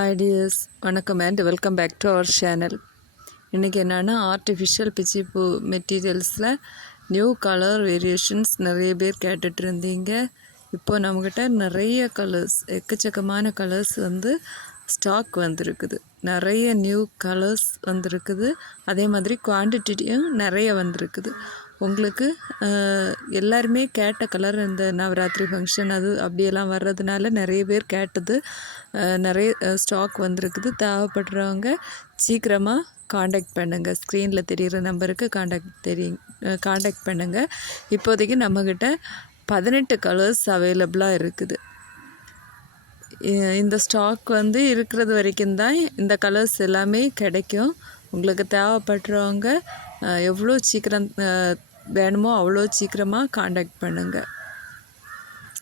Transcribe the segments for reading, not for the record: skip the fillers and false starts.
Hi dears, வணக்கம் and welcome back to our channel. இன்றைக்கி என்னென்னா ஆர்டிஃபிஷியல் பிச்சிப்பூ மெட்டீரியல்ஸில் நியூ கலர் வேரியேஷன்ஸ் நிறைய பேர் கேட்டுட்டு இருந்தீங்க. இப்போது நம்மக்கிட்ட நிறைய கலர்ஸ், எக்கச்சக்கமான கலர்ஸ் ஸ்டாக் வந்திருக்குது. நிறைய நியூ கலர்ஸ் வந்திருக்குது. அதே மாதிரி குவான்டிட்டியும் நிறைய வந்திருக்குது. உங்களுக்கு எல்லாருமே கேட்ட கலர் இந்த நவராத்திரி ஃபங்க்ஷன் அது அப்படியெல்லாம் வர்றதுனால நிறைய பேர் கேட்டது நிறைய ஸ்டாக் வந்திருக்குது. தேவைப்படுறவங்க சீக்கிரமாக காண்டாக்ட் பண்ணுங்கள். ஸ்க்ரீனில் தெரிகிற நம்பருக்கு காண்டாக்ட் பண்ணுங்கள். இப்போதைக்கு நம்மக்கிட்ட 18 கலர்ஸ் அவைலபிளாக இருக்குது. இந்த ஸ்டாக் இருக்கிறது வரைக்கும் தான் இந்த கலர்ஸ் எல்லாமே கிடைக்கும். உங்களுக்கு தேவைப்படுறவங்க எவ்வளோ சீக்கிரம் வேணுமோ அவ்வளோ சீக்கிரமாக காண்டாக்ட் பண்ணுங்கள்.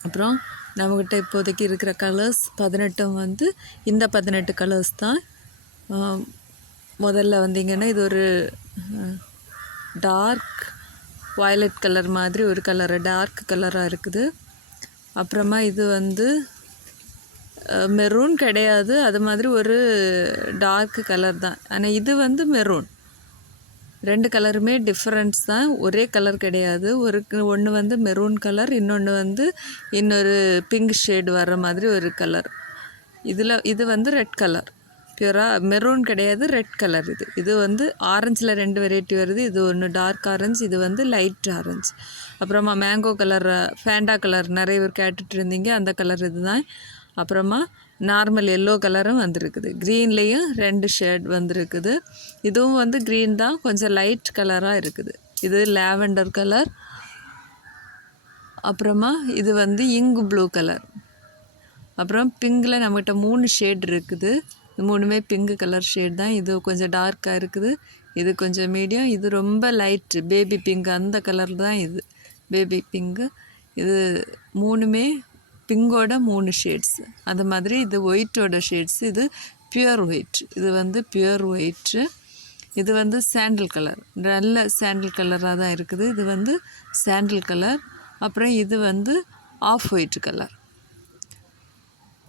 அப்புறம் நம்மக்கிட்ட இப்போதைக்கு இருக்கிற கலர்ஸ் 18 இந்த 18 கலர்ஸ் தான். முதல்ல வந்தீங்கன்னா இது ஒரு டார்க் வயலட் கலர் மாதிரி ஒரு கலரு, டார்க் கலராக இருக்குது. அப்புறமா இது மெரூன் கிடையாது, அது மாதிரி ஒரு டார்க் கலர் தான். ஆனால் இது மெரூன். ரெண்டு கலருமே டிஃப்ரெண்ட்ஸ் தான், ஒரே கலர் கிடையாது. ஒன்று மெரூன் கலர், இன்னொன்று இன்னொரு பிங்க் ஷேடு வர்ற மாதிரி ஒரு கலர். இது ரெட் கலர், பியூராக மெரூன் கிடையாது, ரெட் கலர். இது ஆரஞ்சில் 2 வெரைட்டி வருது. இது ஒன்று டார்க் ஆரஞ்சு, இது லைட் ஆரஞ்சு. அப்புறமா மேங்கோ கலர், ஃபேண்டா கலர் நிறைய பேர் கேட்டுட்டு இருந்தீங்க, அந்த கலர் இது தான். அப்புறமா நார்மல் எல்லோ கலரும் வந்திருக்குது. க்ரீன்லேயும் 2 ஷேட் வந்திருக்குது. இதுவும் க்ரீன் தான், கொஞ்சம் லைட் கலராக இருக்குது. இது லாவெண்டர் கலர். அப்புறமா இது இங்கு ப்ளூ கலர். அப்புறம் பிங்கில் நம்மகிட்ட 3 ஷேட் இருக்குது. இது 3மே பிங்க் கலர் ஷேட் தான். இது கொஞ்சம் டார்க்காக இருக்குது, இது கொஞ்சம் மீடியம், இது ரொம்ப லைட்டு பேபி பிங்க், அந்த கலர் தான் இது பேபி பிங்கு. இது 3மே பிங்கோட 3 ஷேட்ஸ். அது மாதிரி இது ஒயிட்டோட ஷேட்ஸ். இது பியூர் ஒயிட். இது பியூர் ஒயிட்டு. இது சாண்டில் கலர், நல்ல சாண்டில் கலராக தான் இருக்குது. இது சாண்டில் கலர். அப்புறம் இது ஆஃப் ஒயிட் கலர்.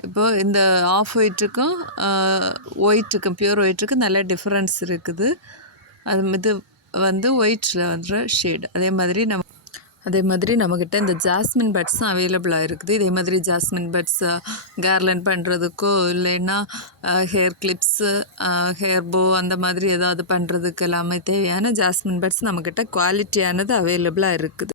இப்போது இந்த ஆஃப் ஒயிட்டுக்கும் ஒயிட்டுக்கும், பியூர் ஒயிட்டுக்கும் நல்ல டிஃப்ரென்ஸ் இருக்குது. இது ஒயிட்டில் வந்துற ஷேடு. அதே மாதிரி நம்மக்கிட்ட இந்த ஜாஸ்மின் பட்ஸும் அவைலபிளாக இருக்குது. இதே மாதிரி ஜாஸ்மின் பட்ஸ் கேர்லண்ட் பண்ணுறதுக்கோ இல்லைன்னா ஹேர் கிளிப்ஸு, ஹேர் போ அந்த மாதிரி ஏதாவது பண்ணுறதுக்கு எல்லாமே தேவையான ஜாஸ்மின் பட்ஸ் நம்மக்கிட்ட குவாலிட்டியானது அவைலபிளாக இருக்குது.